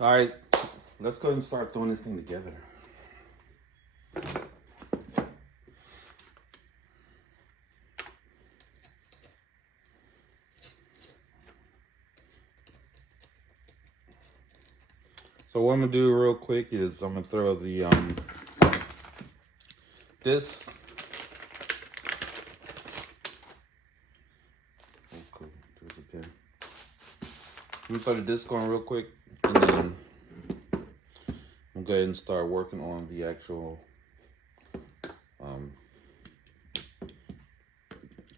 All right, let's go ahead and start throwing this thing together. So what I'm gonna do real quick is I'm gonna throw the this. Oh, cool. There's a pin. I'm gonna throw the disc on real quick, and then I'm go ahead and start working on the actual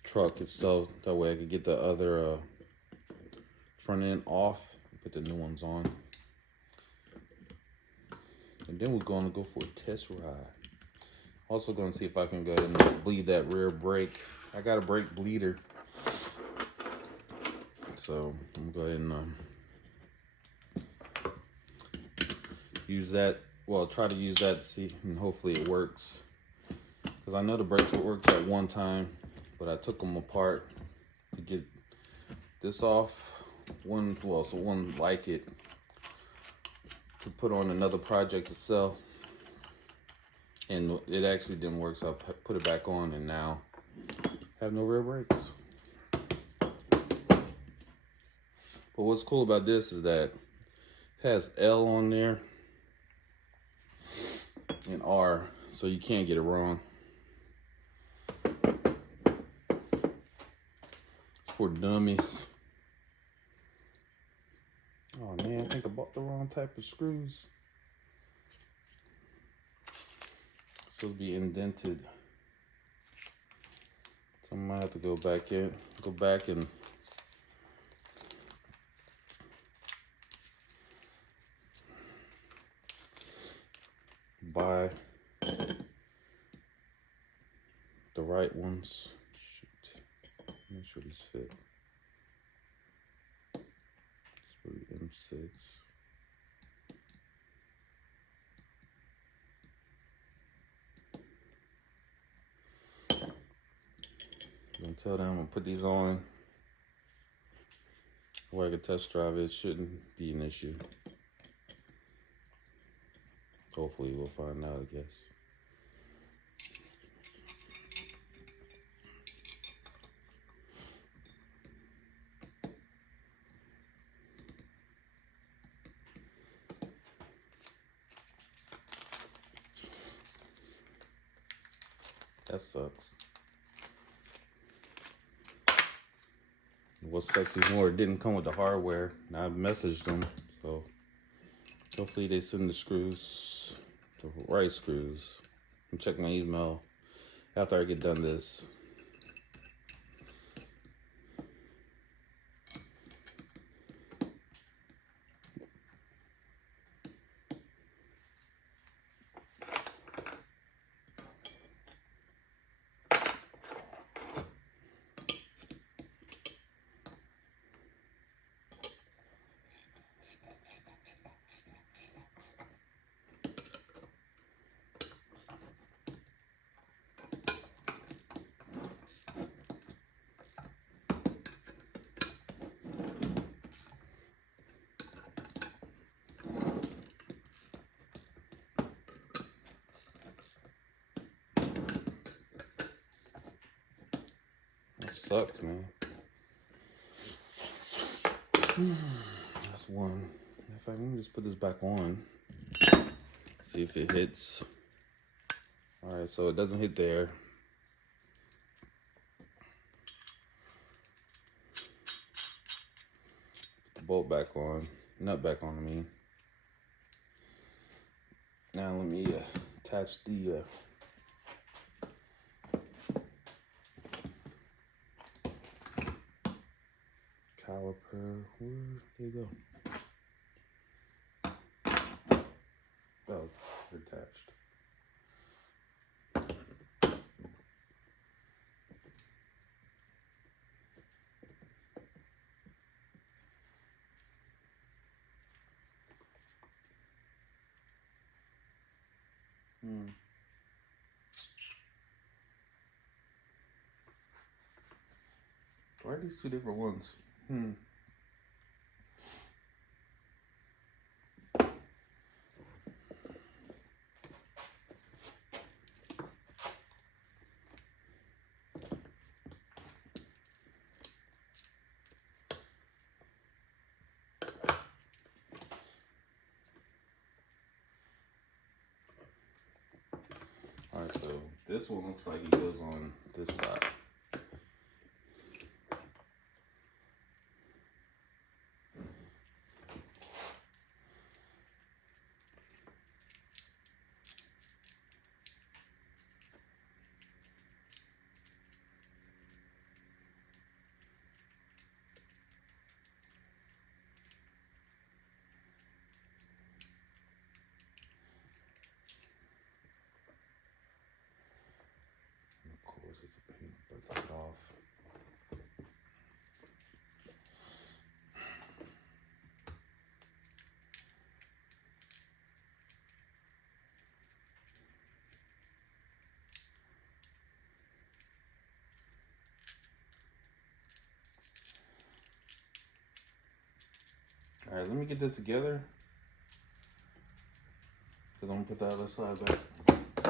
truck itself. That way I can get the other front end off, put the new ones on. And then we're going to go for a test ride. Also going to see if I can go ahead and bleed that rear brake. I got a brake bleeder. So I'm going to go ahead and use that. Well, try to use that to see, and hopefully it works. Because I know the brakes worked at one time, but I took them apart to get this off. One like it, to put on another project to sell, and it actually didn't work, so I put it back on, and now I have no rear brakes. But what's cool about this is that it has L on there and R, so you can't get it wrong. It's for dummies. Oh man, I think I bought the wrong type of screws. It's supposed to be indented. So I might have to go back and buy the right ones. Shoot. Make sure these fit. It's for the M6. Until then, I'm gonna put these on where I can test drive it. It shouldn't be an issue. Hopefully we'll find out, I guess. That sucks. What sucks even more, it didn't come with the hardware. Now I've messaged them, so hopefully they send the screws, the right screws. I'm checking my email after I get done this. Sucks, man. That's one. In fact, let me just put this back on. See if it hits. Alright, so it doesn't hit there. Put the bolt back on. Nut back on, I mean. Now let me attach the caliper. Where did it go? Oh, they're attached. Why are these two different ones? Alright, so this one looks like it goes on this side. Of course, it's a pain to get off. Alright, let me get this together. Because I'm going to put the other side back. Look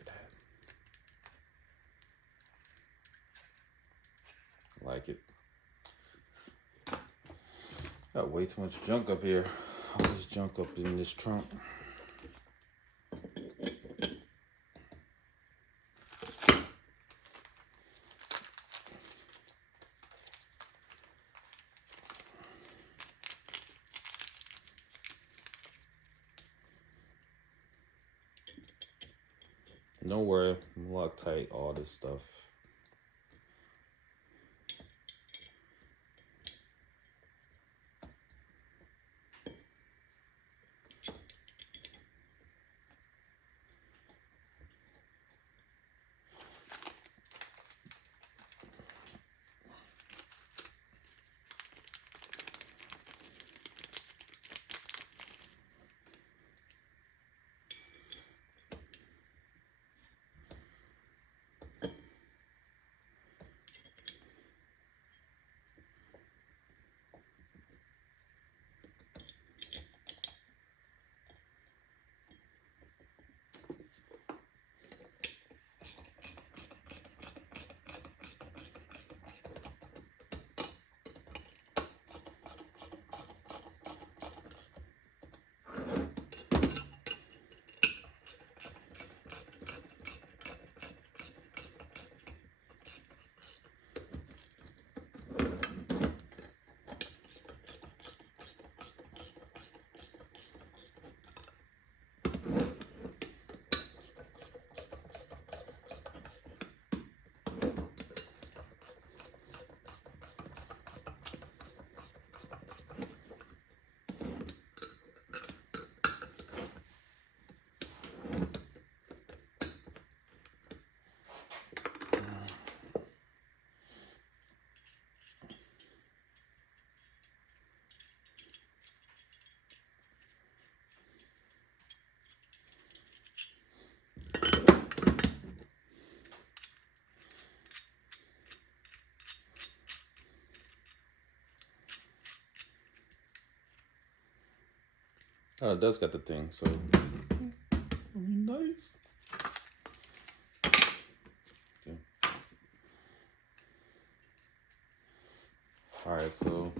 at that. Like it. Got way too much junk up here. All this junk up in this trunk. Don't worry, I'm Loctite all this stuff. Oh, it does got the thing, so nice. Okay. All right, so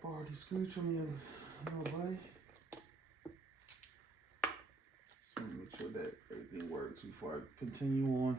borrow these screws from your little buddy. Just want to make sure that everything works before I continue on.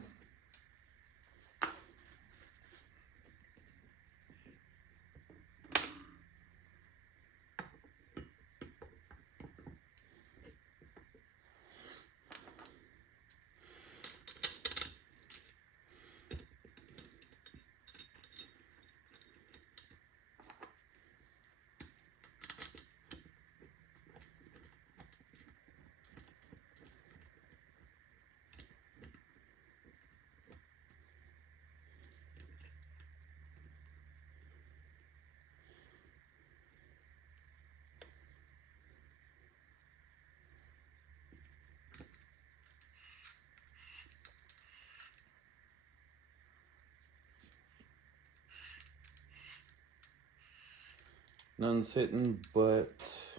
None's hitting, but it's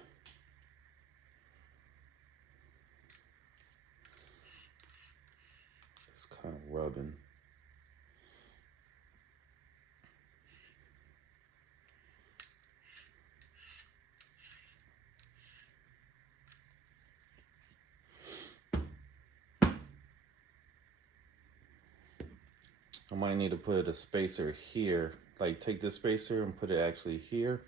kind of rubbing. might need to put a spacer here. Like take this spacer and put it actually here.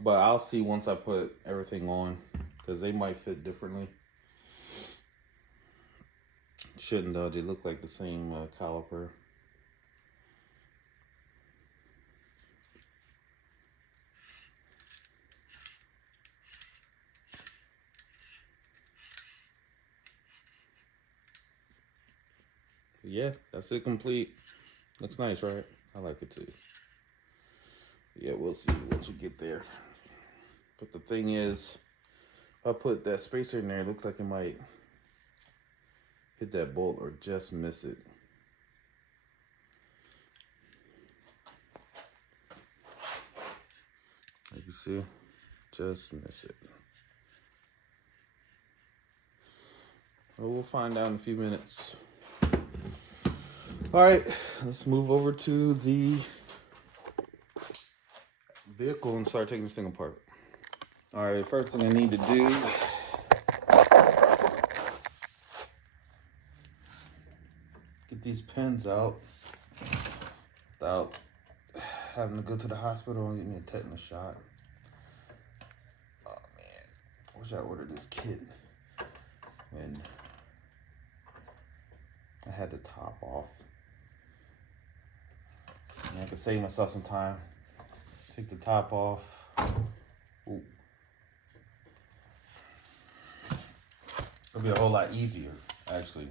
But I'll see once I put everything on, because they might fit differently. Shouldn't though, they look like the same caliper. Yeah, that's it complete. Looks nice, right? I like it too. Yeah, we'll see once we get there. But the thing is, if I put that spacer in there, it looks like it might hit that bolt or just miss it. You can see, just miss it. Well, we'll find out in a few minutes. All right, let's move over to the vehicle and start taking this thing apart. All right, first thing I need to do get these pins out without having to go to the hospital and get me a tetanus shot. Oh man, I wish I ordered this kit when I had the top off. And I could save myself some time. Take the top off. Ooh. It'll be a whole lot easier, actually.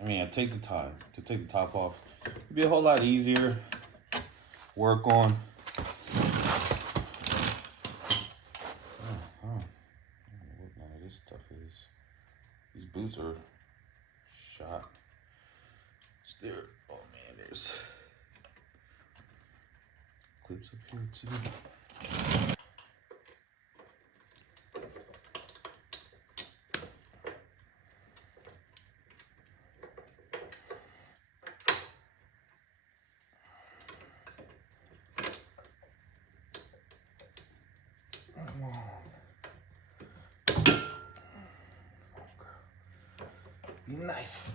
I mean, I take the time to take the top off. It'll be a whole lot easier. Work on. I don't know what none of this stuff is. These boots are shot. There. Oh man, there's clips up here too. Be nice.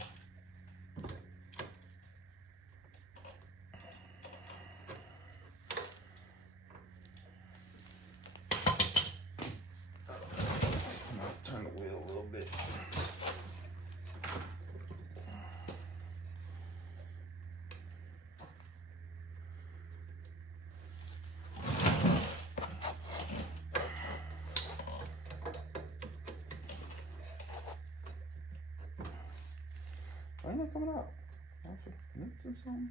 Turn the wheel a little bit. Why ain't that coming out? This is something.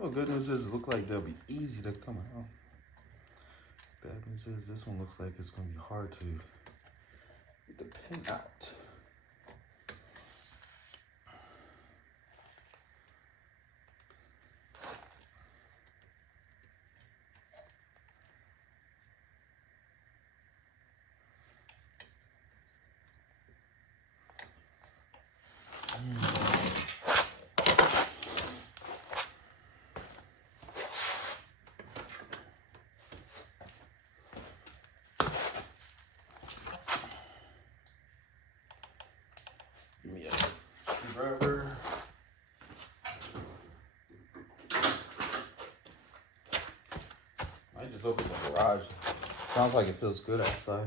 Well, good news is it looks like they'll be easy to come out. Bad news is this one looks like it's going to be hard to get the pin out. Give me a screwdriver. I just opened the garage. Sounds like it feels good outside.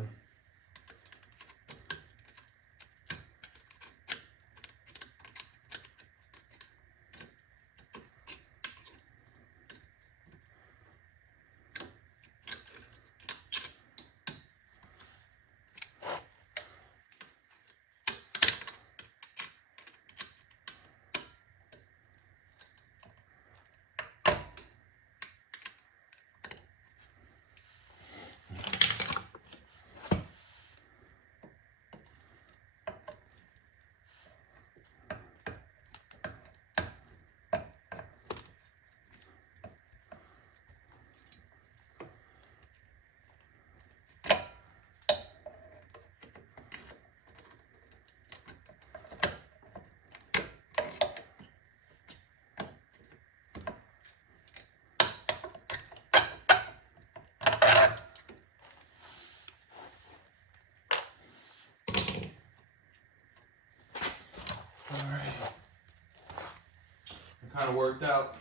kind of worked out.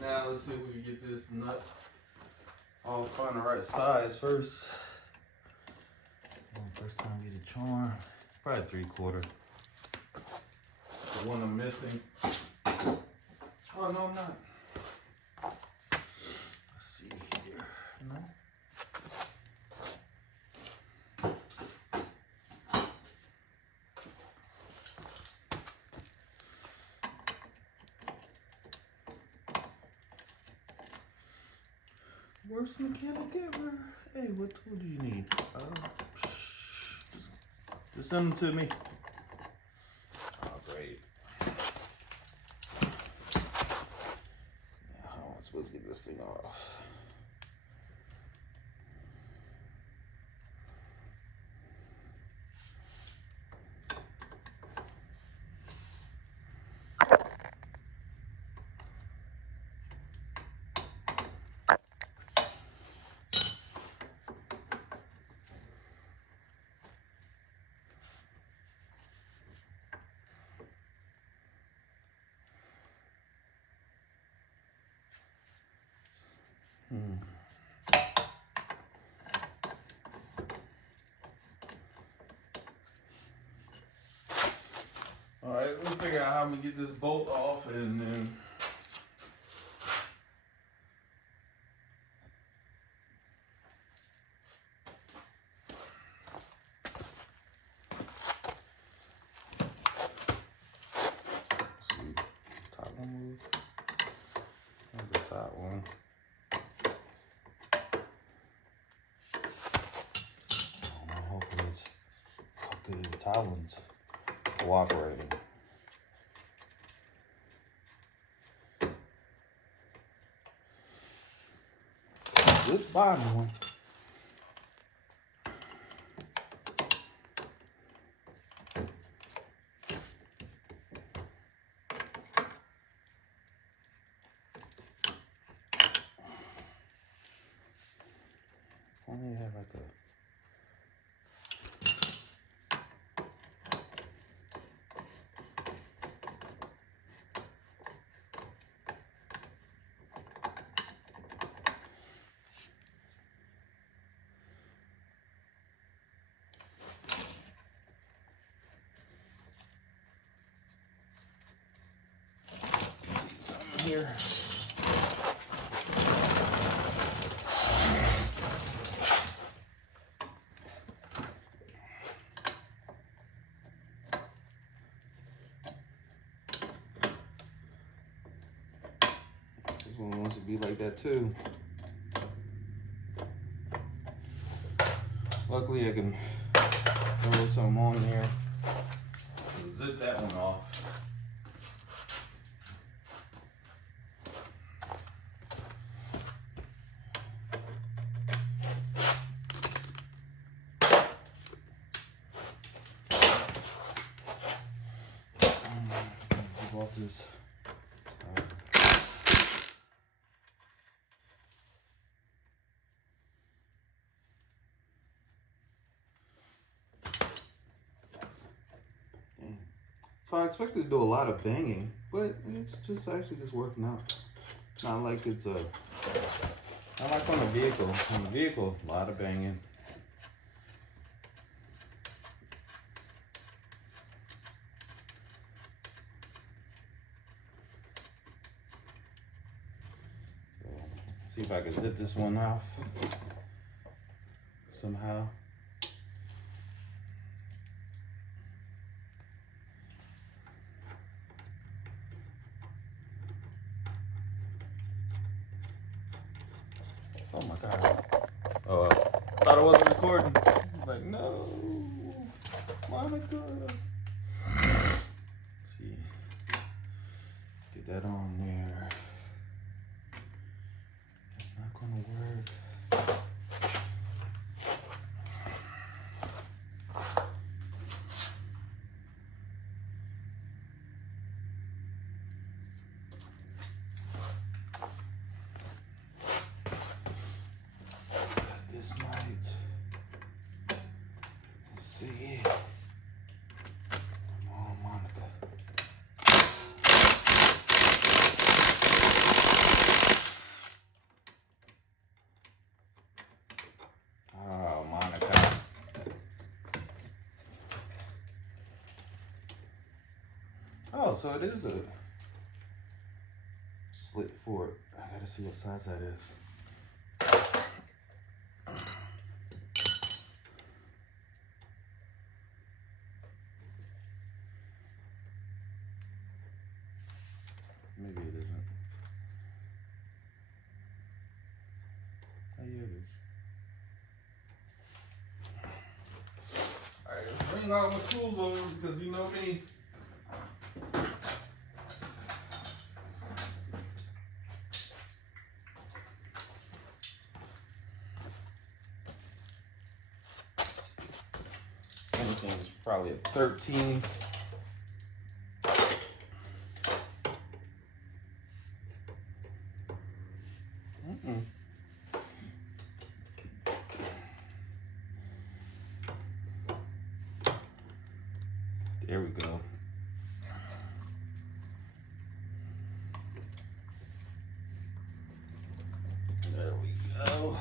Now let's see if we can get this nut all find the right size first. First time we get a charm, probably 3/4. The one I'm missing. Oh no, I'm not. Let's see here. No. Worst mechanic ever. Hey, what tool do you need? Just send them to me. Oh, great. Now, how am I supposed to get this thing off? All right, let's figure out how I'm gonna get this bolt off and then see, top one move. There's the top one. Hopefully it's good. The top one's cooperating. This bottom one. Only have like a here. This one wants to be like that too. Luckily I can throw some on there and zip that one off. Off this. So I expected to do a lot of banging, but it's just actually just working out. Not like it's not like on the vehicle. On the vehicle, a lot of banging. See if I can zip this one off somehow. Oh my God. Oh, I thought I wasn't recording. Like, no, Monica. Let's see, get that on there. Not gonna work. This might. Let's see. Come on, Monica. Oh, so it is a slit for it. I gotta see what size that is. Maybe it isn't. Oh, yeah, it is. Alright, let's bring all my tools over because you know me. Anything's probably a 13. There we go. There we go.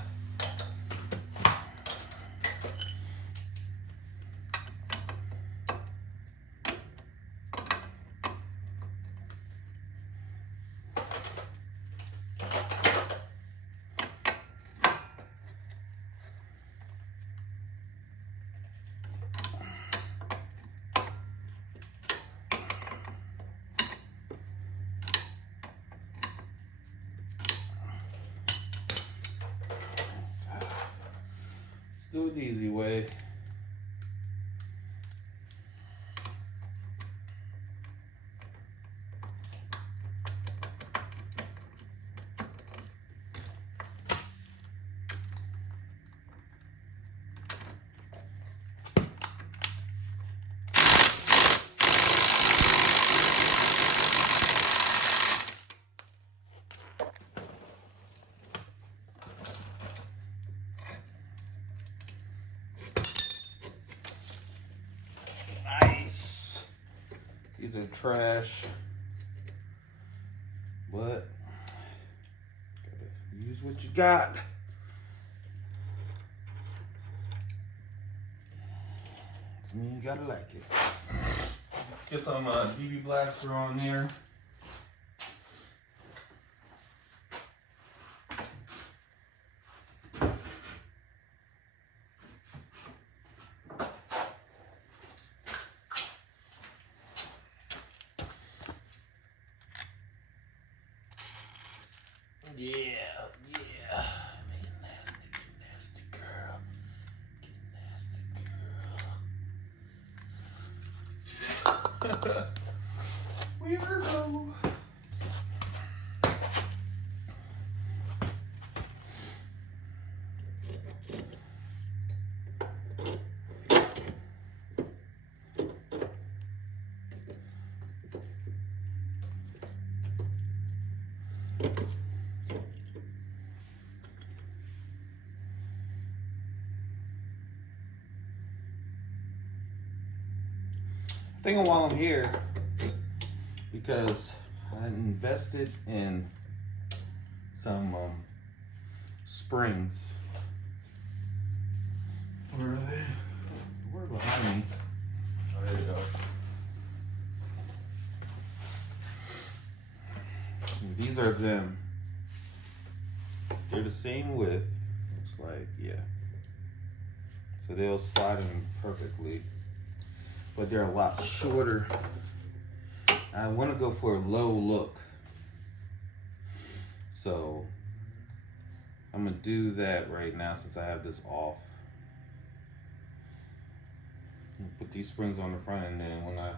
Do it the easy way. Nice. These are trash, but gotta use what you got. To me, you gotta like it. Get some BB blaster on there. Yeah, yeah. Make it nasty, get nasty, girl. Get nasty, girl. Weirdo. Thinking while I'm here, because I invested in some springs. Where are they? Where behind me? Oh, there you go. And these are them. They're the same width. Looks like, yeah. So they'll slide in perfectly. But they're a lot shorter. I want to go for a low look. So I'm going to do that right now since I have this off. Put these springs on the front, and then when I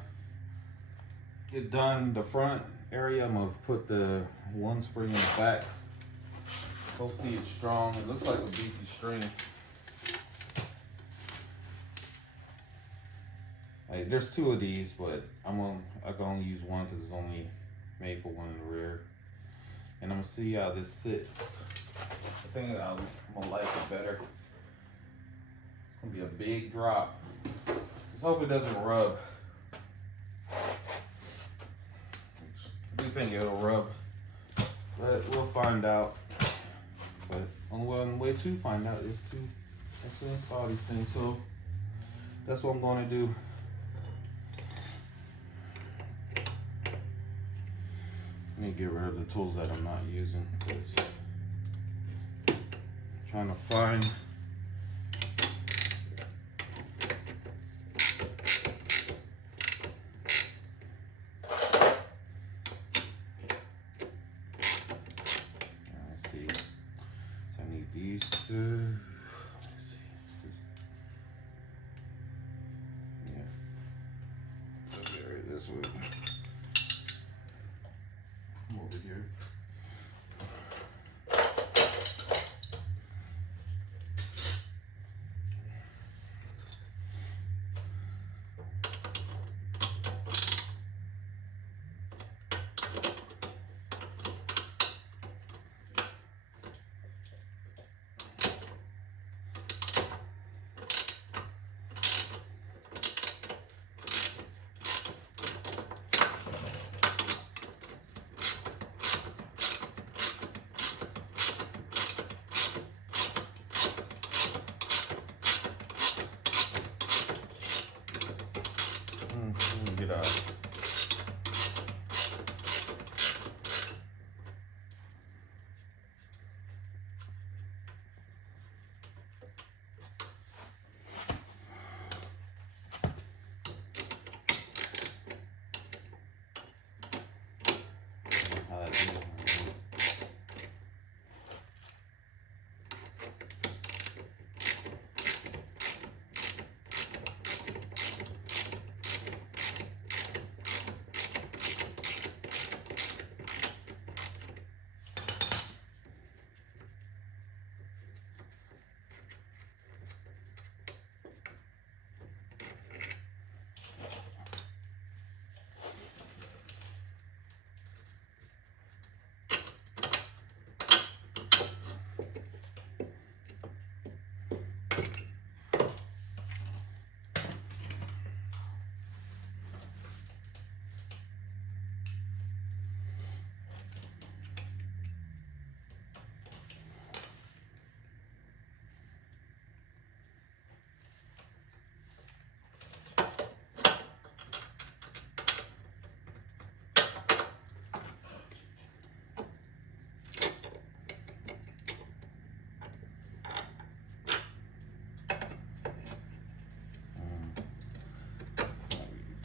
get done the front area, I'm going to put the one spring in the back. Hopefully it's strong. It looks like a beefy string. Like, there's two of these, but I can only use one because it's only made for one in the rear. And I'm gonna see how this sits. I think I'm gonna like it better. It's gonna be a big drop. Just hope it doesn't rub. I do think it'll rub, but we'll find out. But only one way to find out is to actually install these things. So that's what I'm going to do. me get rid of the tools that I'm not using, because I'm trying to find these two. Let's see. Yeah. Let's get rid of this one. Come over here. Get out.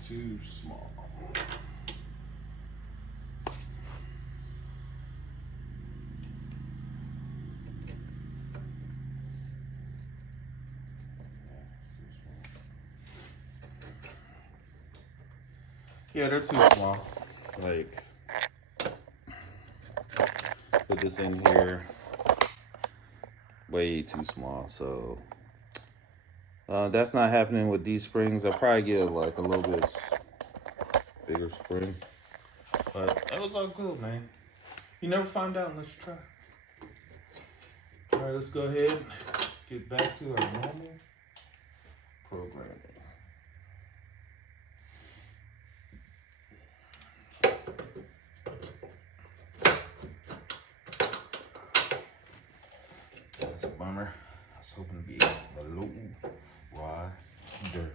Too small. Yeah, they're too small. Like, put this in here, way too small. So that's not happening with these springs. I'll probably get like a little bit bigger spring, but that was all good, man. You never find out unless you try. All right, let's go ahead and get back to our normal programming. That's a bummer. I was hoping to be a little rider.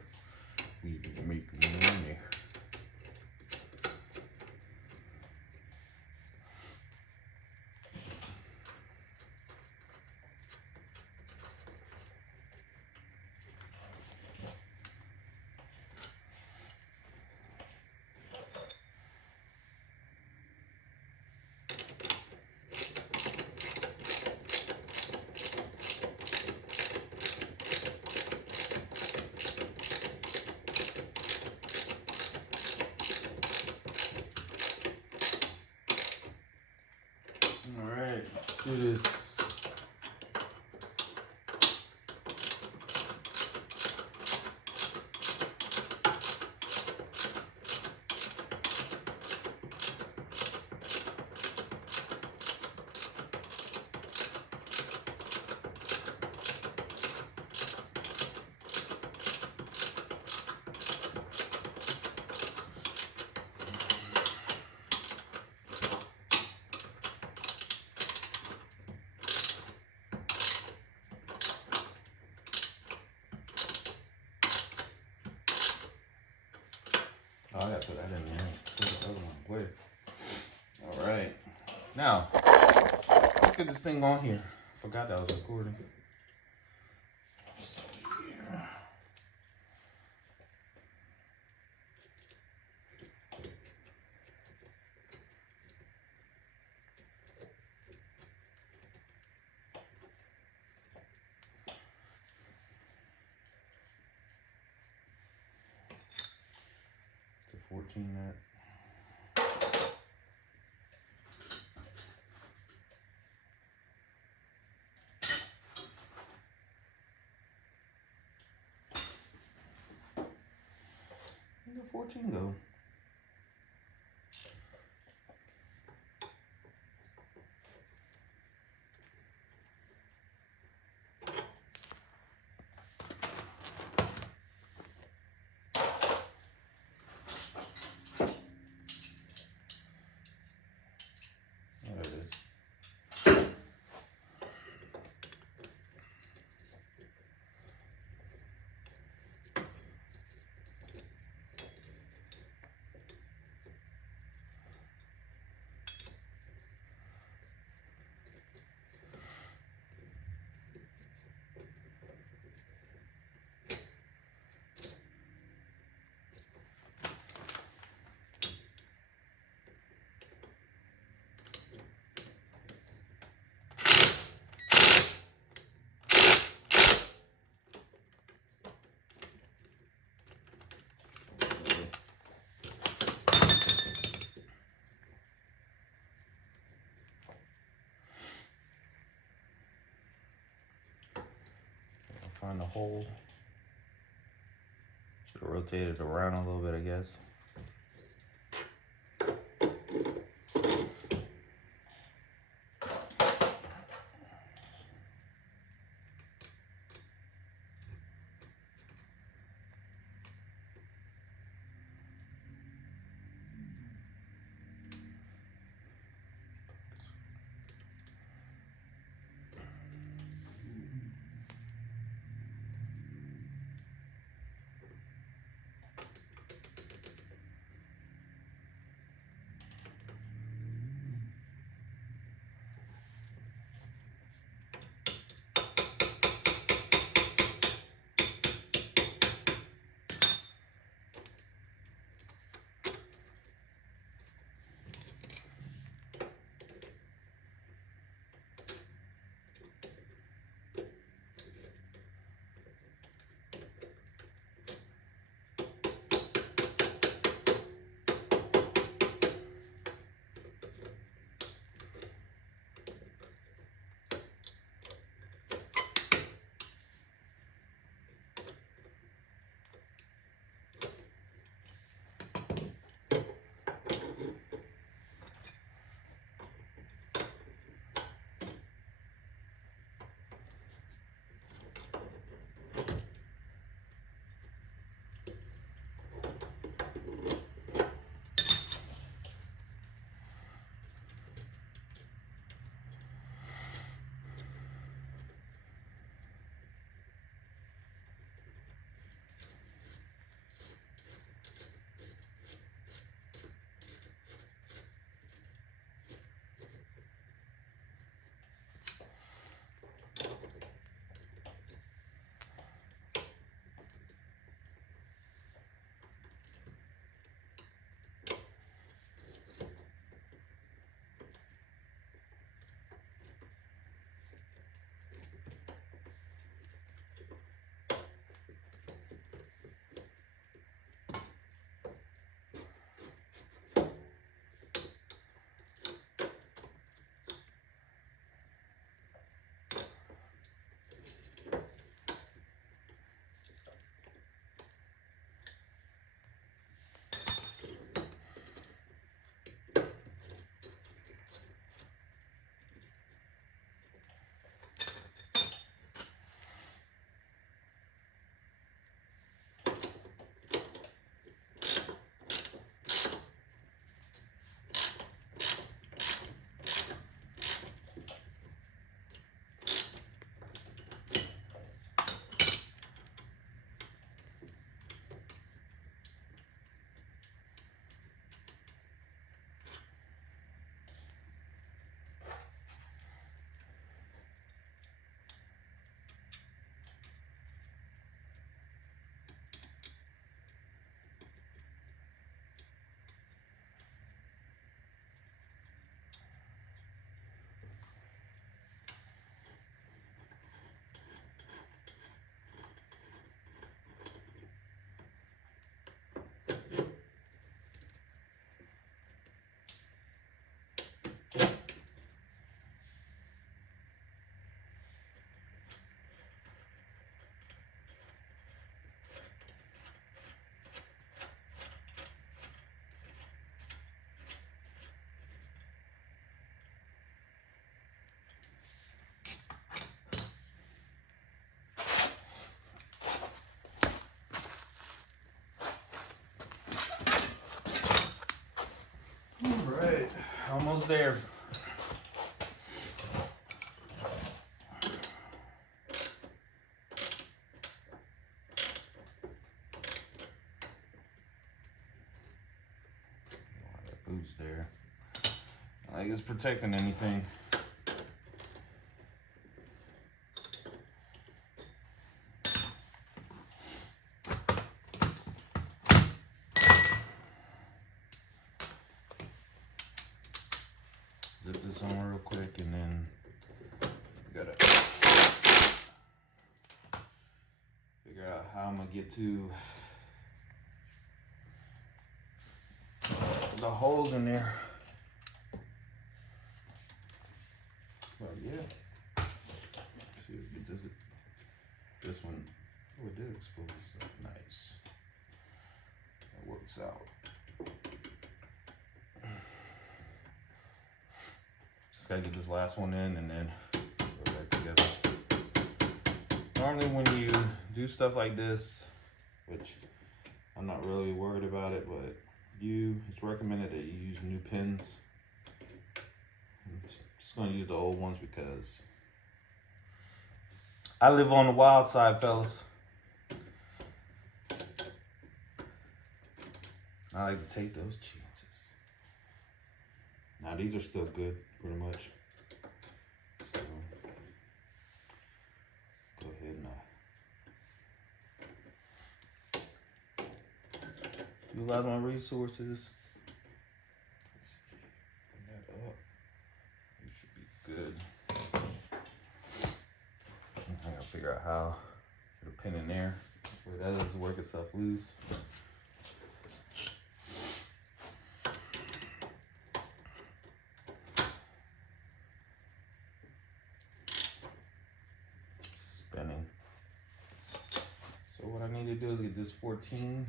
We make money. Do this. Now, let's get this thing on here. Forgot that I was recording. The 14 net. Where did 14 go? There it is. Find the hole. Should have rotated around a little bit, I guess. there. Boots there. Like it's protecting anything. Zip this on real quick and then we gotta figure out how I'm gonna get to the holes in there. But yeah, let's see if we get this one. Oh, it did expose itself. Nice. That works out. Just gotta get this last one in and then go back together. Normally when you do stuff like this, which I'm not really worried about it, but it's recommended that you use new pins. I'm just gonna use the old ones because I live on the wild side, fellas. I like to take those chances. Now these are still good, pretty much. So, go ahead and utilize my resources. Let's bring that up. You should be good. I gotta figure out how to put a pin in there where that doesn't work itself loose. Spinning. So what I need to do is get this 14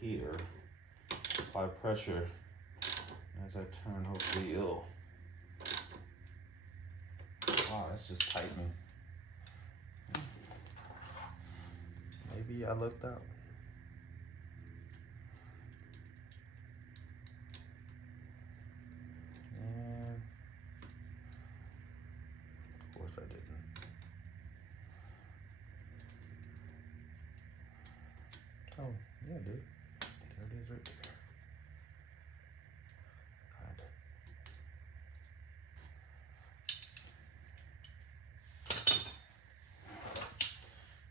here, apply pressure as I turn, hopefully it'll, wow, that's just tightening. Maybe I looked out. And of course I didn't. Oh, yeah, dude. There it is right there. God.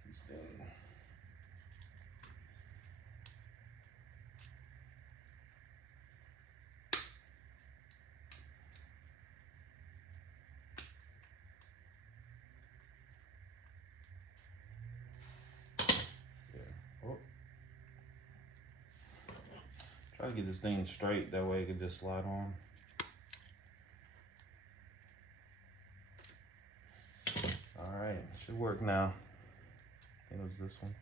This thing. Yeah. Oh. Try to get this thing straight, that way it can just slide on. All right, should work now. I think it was this one.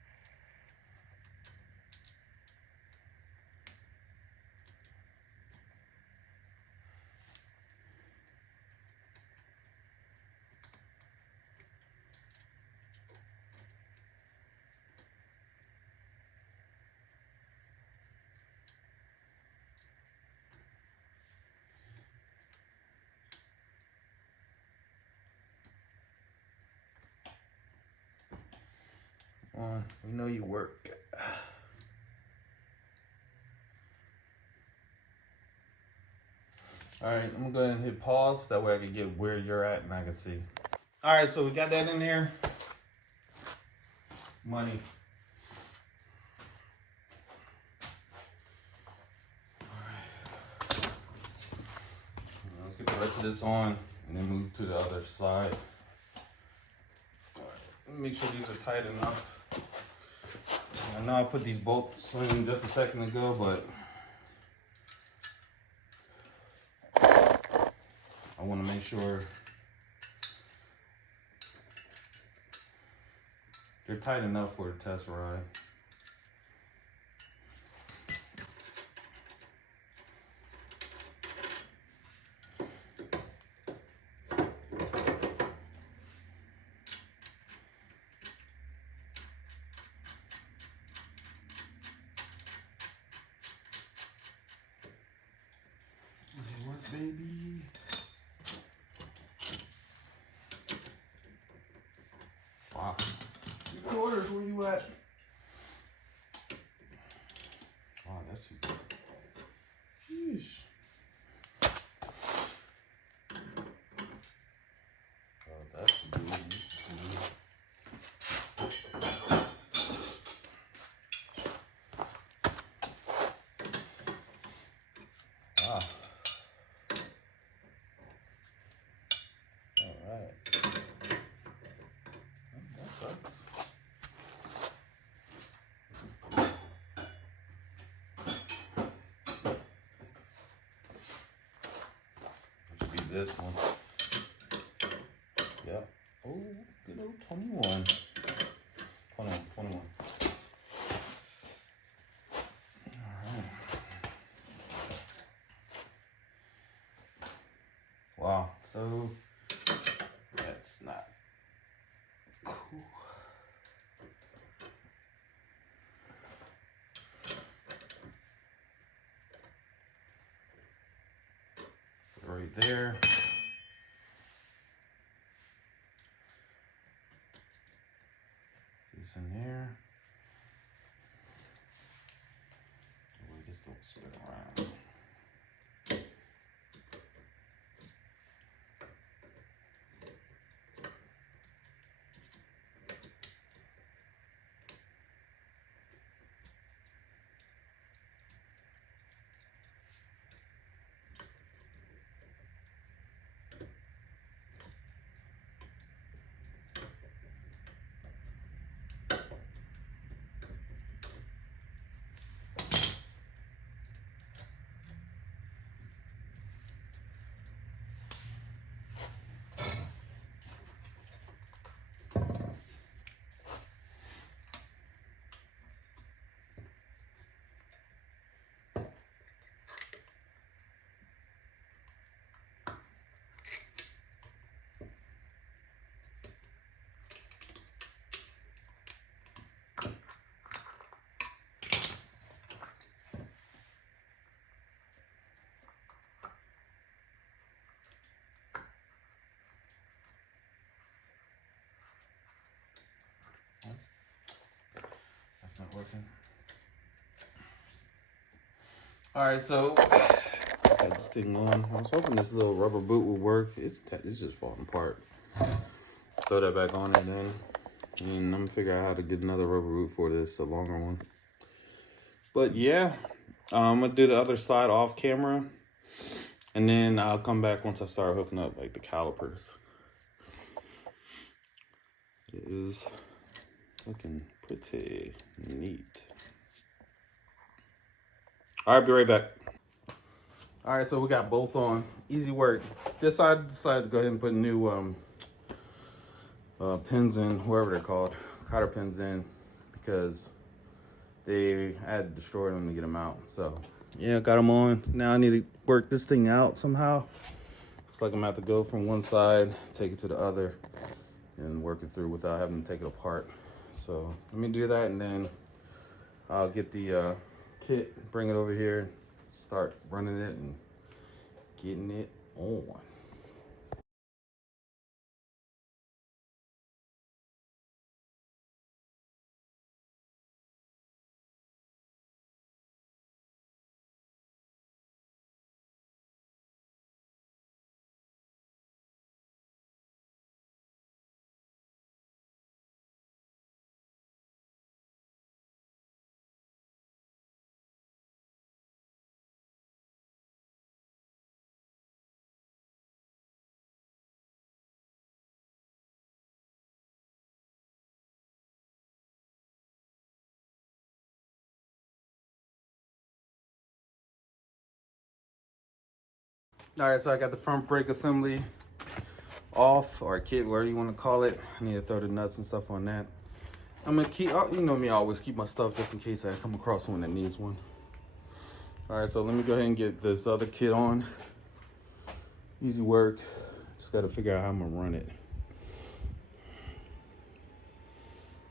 We know you work. All right, I'm gonna go ahead and hit pause. That way I can get where you're at and I can see. All right, so we got that in there. Money. All right. Let's get the rest of this on and then move to the other side. All right, make sure these are tight enough. I know I put these bolts in just a second ago, but I want to make sure they're tight enough for a test ride. baby. Wow. Your quarters, where you at? Wow, that's too good. Sheesh. Oh, that's good. Wow. All right. That sucks. It should be this one. Yep. Oh, good old 21. 21. Alright. Wow, so that's not cool. Right there. Piece in there. We just don't spin around. That's not working. Alright, so got this thing on. I was hoping this little rubber boot would work. It's just falling apart. Throw that back on it then. And I'm gonna figure out how to get another rubber boot for this, a longer one. But yeah, I'm gonna do the other side off camera. And then I'll come back once I start hooking up like the calipers. It is looking pretty neat. All right, be right back. All right, so we got both on. Easy work. This side, I decided to go ahead and put new pins in, wherever they're called, cotter pins in, because I had to destroy them to get them out. So yeah, got them on. Now I need to work this thing out somehow. Looks like I'm gonna have to go from one side, take it to the other, and work it through without having to take it apart. So let me do that, and then I'll get the kit, bring it over here, start running it and getting it on. All right, so I got the front brake assembly off, or kit, whatever you want to call it. I need to throw the nuts and stuff on that. I'm gonna keep, you know me, I always keep my stuff just in case I come across one that needs one. All right, so let me go ahead and get this other kit on. Easy work. Just gotta figure out how I'm gonna run it.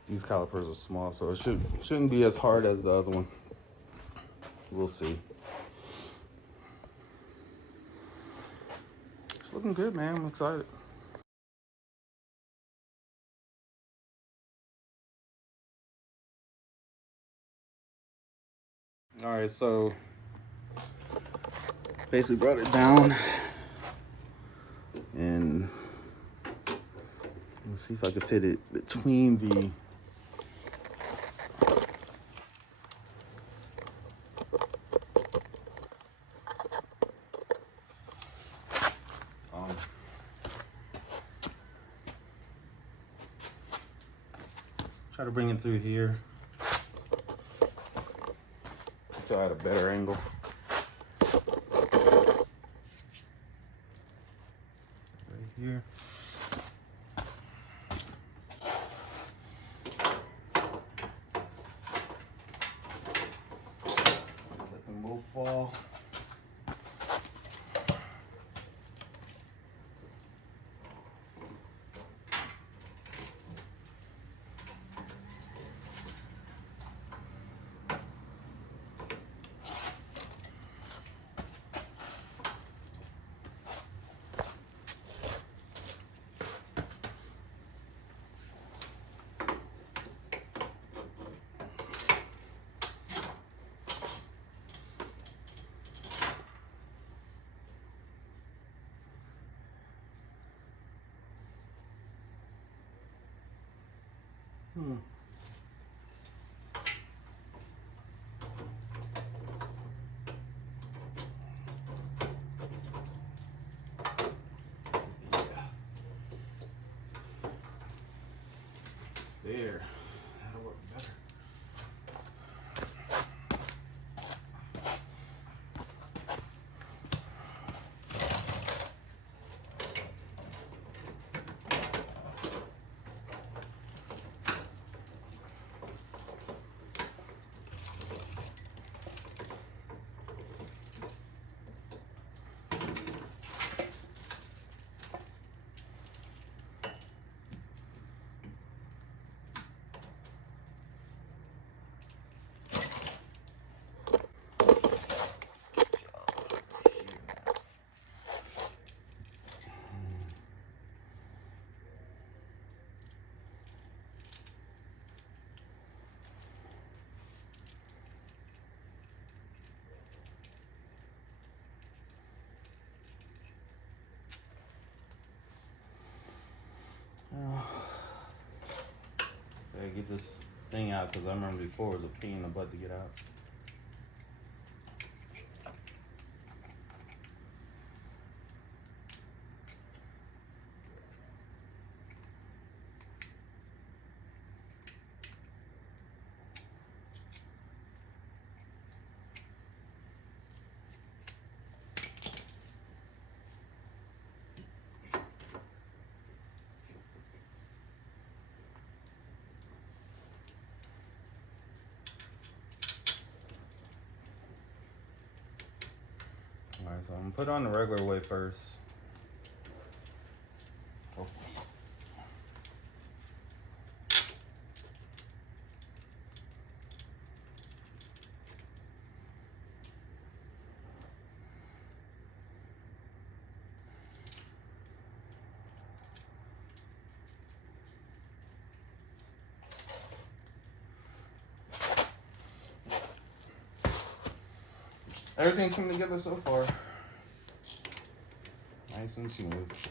These calipers are small, so it shouldn't be as hard as the other one. We'll see. looking good, man. I'm excited. All right, so basically brought it down, and let's see if I can fit it between the try to bring it through here until I had a better angle. Right here. Let them both fall. There, that'll work better. Gotta get this thing out because I remember before it was a pain in the butt to get out. Alright, so I'm gonna put it on the regular way first. Oh. Everything's coming together so far. Nice and smooth.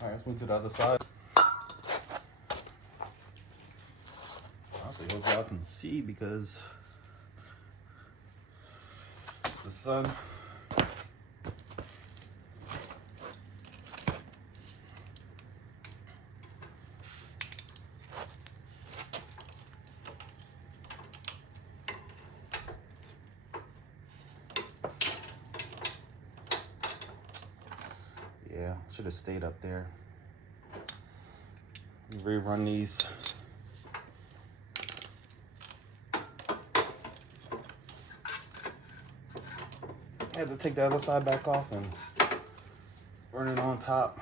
All right, let's move to the other side. Honestly, hope y'all can see because the sun. Yeah, should have stayed up there. Rerun these. I had to take the other side back off and run it on top.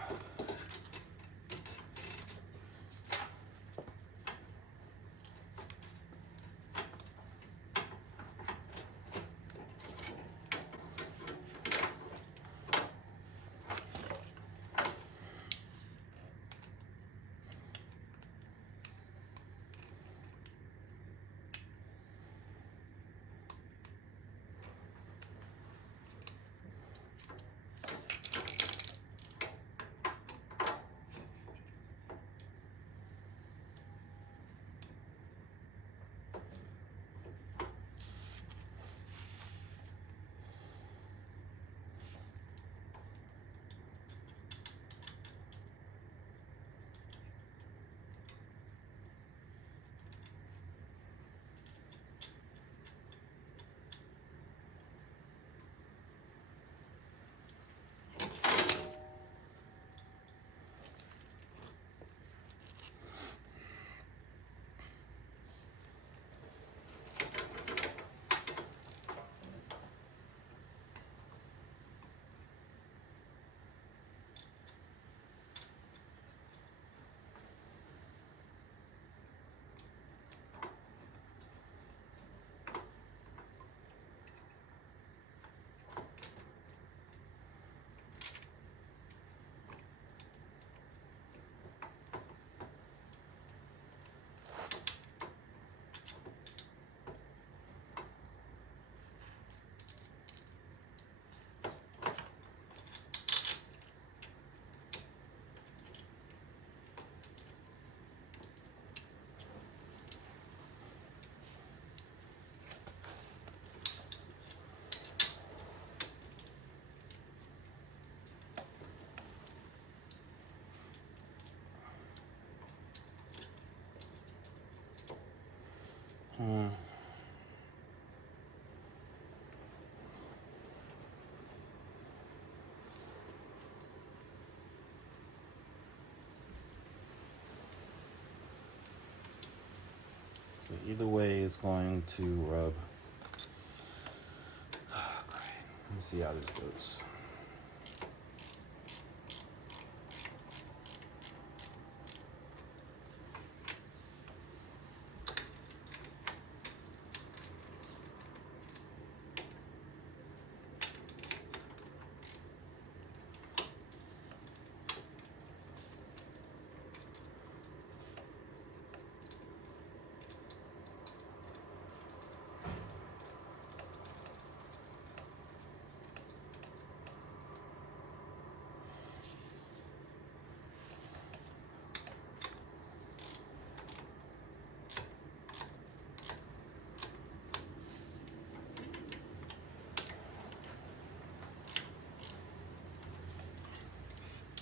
So either way, it's going to rub. Oh, great. Let me see how this goes.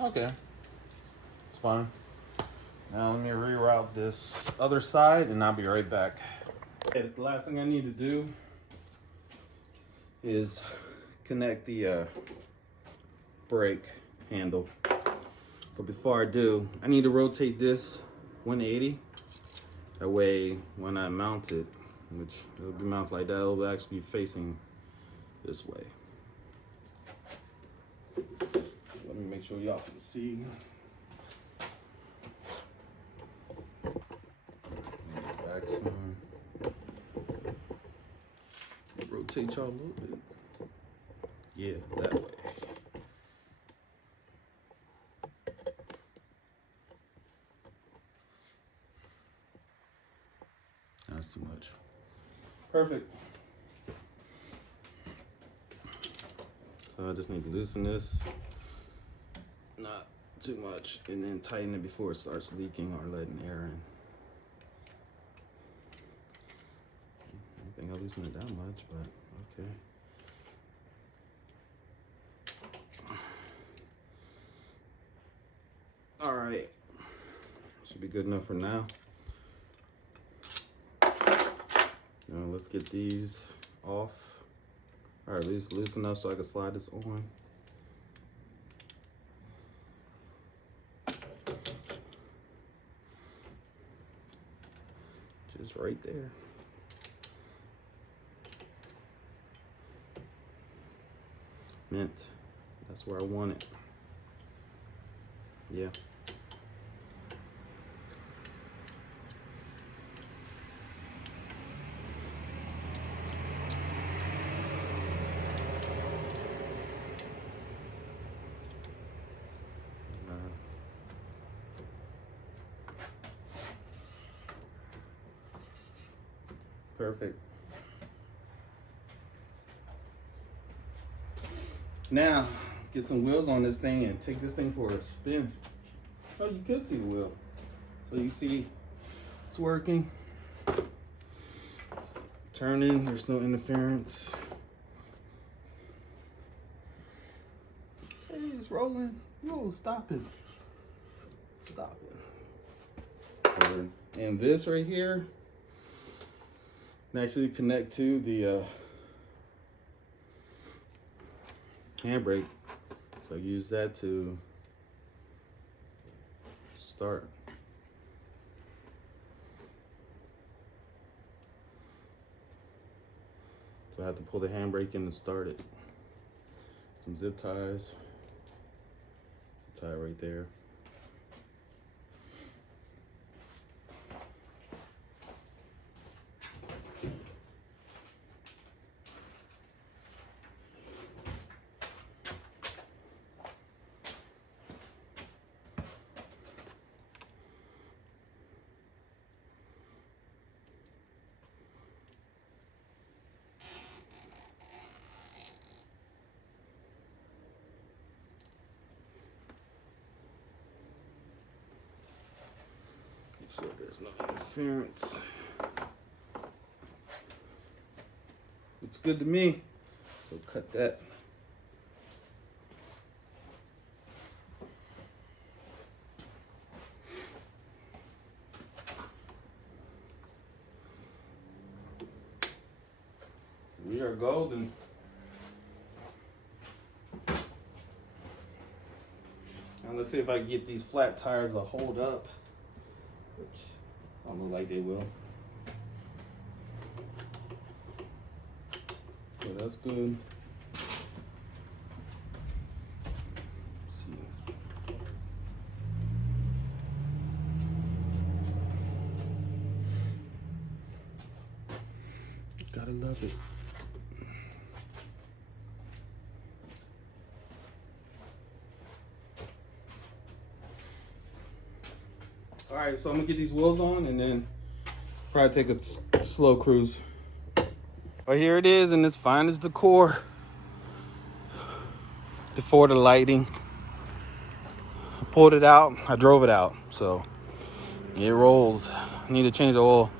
Okay, it's fine. Now let me reroute this other side and I'll be right back. Okay, the last thing I need to do is connect the brake handle. But before I do, I need to rotate this 180. That way, when I mount it, which it'll be mounted like that, it'll actually be facing this way. Let me make sure y'all can see. Back some. Rotate y'all a little bit. Yeah, that way. That's too much. Perfect. So I just need to loosen this. Not too much, and then tighten it before it starts leaking or letting air in. I don't think I loosened it that much, but okay. All right, should be good enough for now. Now let's get these off. All right, loose enough so I can slide this on. Just right there. Mint, that's where I want it. Yeah. Perfect. Now, get some wheels on this thing and take this thing for a spin. Oh, you could see the wheel. So you see it's working. It's turning, there's no interference. Hey, it's rolling. Whoa, stop it. Stop it. And this right here can actually connect to the handbrake. So use that to start. So I have to pull the handbrake in to start it. Some zip ties. Zip tie right there. So there's no interference. Looks good to me. So cut that. We are golden. Now let's see if I can get these flat tires to hold up. Which don't look like they will. So that's good. Gotta love it. All right, so I'm gonna get these wheels on and then probably take a slow cruise. Well, here it is in its finest decor. Before the lighting. I pulled it out, I drove it out, so it rolls. I need to change the oil.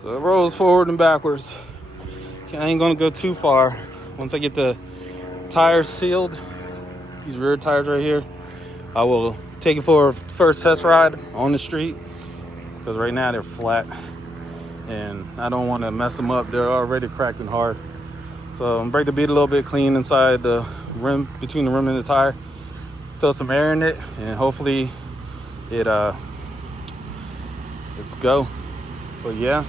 So it rolls forward and backwards. I ain't gonna go too far. Once I get the tires sealed, these rear tires right here, I will take it for a first test ride on the street, because right now they're flat and I don't want to mess them up. They're already cracked and hard. So I'm gonna break the bead a little bit, clean inside the rim, between the rim and the tire, throw some air in it, and hopefully it's go. But yeah,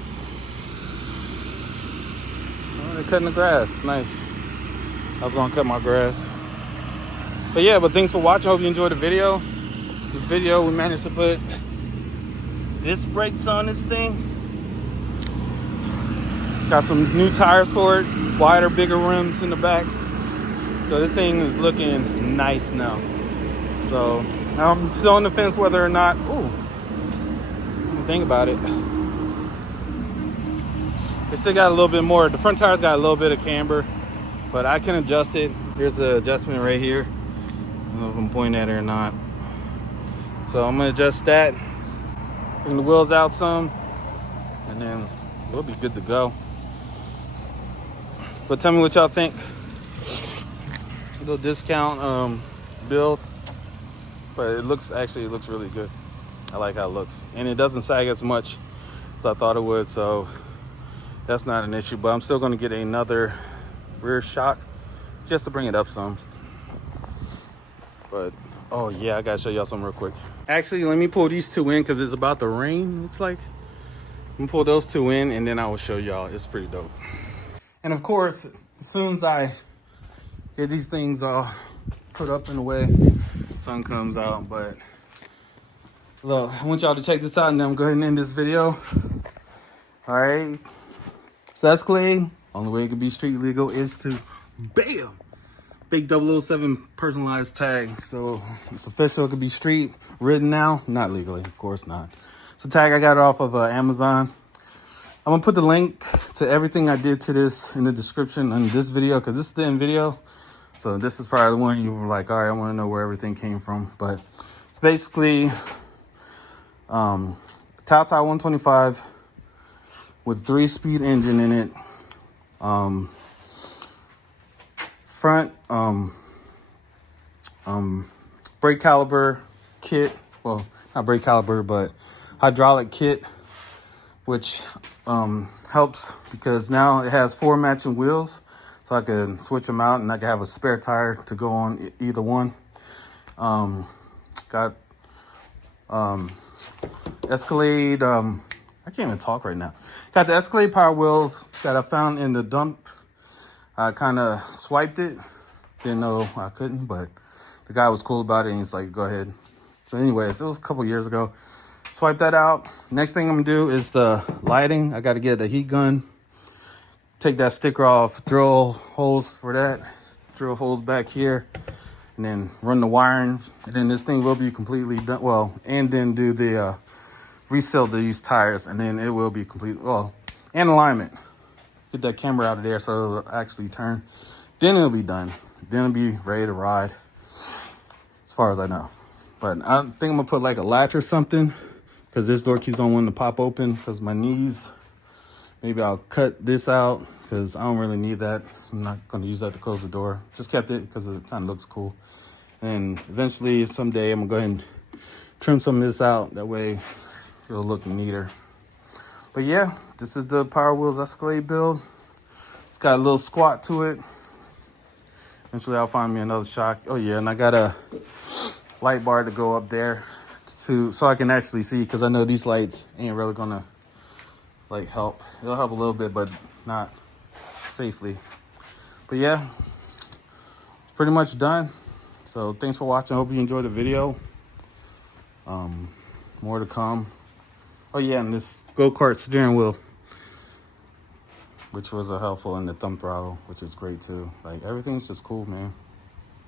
oh, they're cutting the grass. Nice. I was gonna cut my grass. But yeah, but thanks for watching. Hope you enjoyed the video. This video, we managed to put disc brakes on this thing. Got some new tires for it, wider, bigger rims in the back. So this thing is looking nice now. So I'm still on the fence whether or not, think about it. They still got a little bit more. The front tires got a little bit of camber, but I can adjust it. Here's the adjustment right here. I don't know if I'm pointing at it or not. So I'm gonna adjust that, bring the wheels out some, and then we'll be good to go. But tell me what y'all think. A little discount build, but it looks really good. I like how it looks, and it doesn't sag as much as I thought it would, so that's not an issue. But I'm still gonna get another rear shock just to bring it up some. But oh yeah, I gotta show y'all something real quick. Actually, let me pull these two in because it's about to rain, looks like. I'm gonna pull those two in and then I will show y'all. It's pretty dope. And of course, as soon as I get these things all put up in the way, sun comes out. But look, I want y'all to check this out and then I'm going to end this video. All right, so Escalade, only way it can be street legal is to bam, big 007 personalized tag. So it's official, it could be street written now, not legally, of course not. It's a tag, I got it off of Amazon. I'm gonna put the link to everything I did to this in the description in this video, because this is the end video. So this is probably the one you were like, all right, I want to know where everything came from. But it's basically Tao 125 with 3-speed engine in it. Front brake caliper kit. Well, not brake caliper, but hydraulic kit, which helps because now it has 4 matching wheels, so I can switch them out and I can have a spare tire to go on either one. Got Escalade, I can't even talk right now. Got the Escalade power wheels that I found in the dump. I kind of swiped it, didn't know I couldn't, but the guy was cool about it and he's like, go ahead. So anyways, it was a couple years ago. Swipe that out. Next thing I'm gonna do is the lighting. I got to get a heat gun, take that sticker off, drill holes for that, drill holes back here, and then run the wiring. And then this thing will be completely done. Well, and then do the reseal these tires, and then it will be complete. Well, and alignment. Get that camera out of there so it'll actually turn. Then it'll be done. Then it'll be ready to ride, as far as I know. But I think I'm gonna put like a latch or something, because this door keeps on wanting to pop open because my knees. Maybe I'll cut this out because I don't really need that. I'm not going to use that to close the door. Just kept it because it kind of looks cool. And eventually, someday, I'm going to go ahead and trim some of this out. That way, it'll look neater. But yeah, this is the Power Wheels Escalade build. It's got a little squat to it. Eventually, I'll find me another shock. Oh yeah, and I got a light bar to go up there so I can actually see, because I know these lights ain't really gonna like help. It'll help a little bit, but not safely. But yeah, it's pretty much done. So thanks for watching. I hope you enjoyed the video. More to come. Oh yeah, and this go-kart steering wheel, which was helpful in the thumb throttle, which is great too. Like, everything's just cool, man.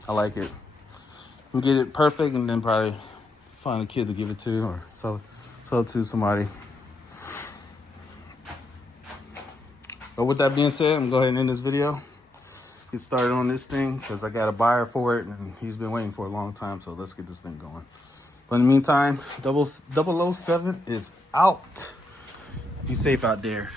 I like it. You can get it perfect and then probably find a kid to give it to, or sell it to somebody. But with that being said, I'm going to go ahead and end this video. Get started on this thing because I got a buyer for it and he's been waiting for a long time. So let's get this thing going. But in the meantime, 007 is out. Be safe out there.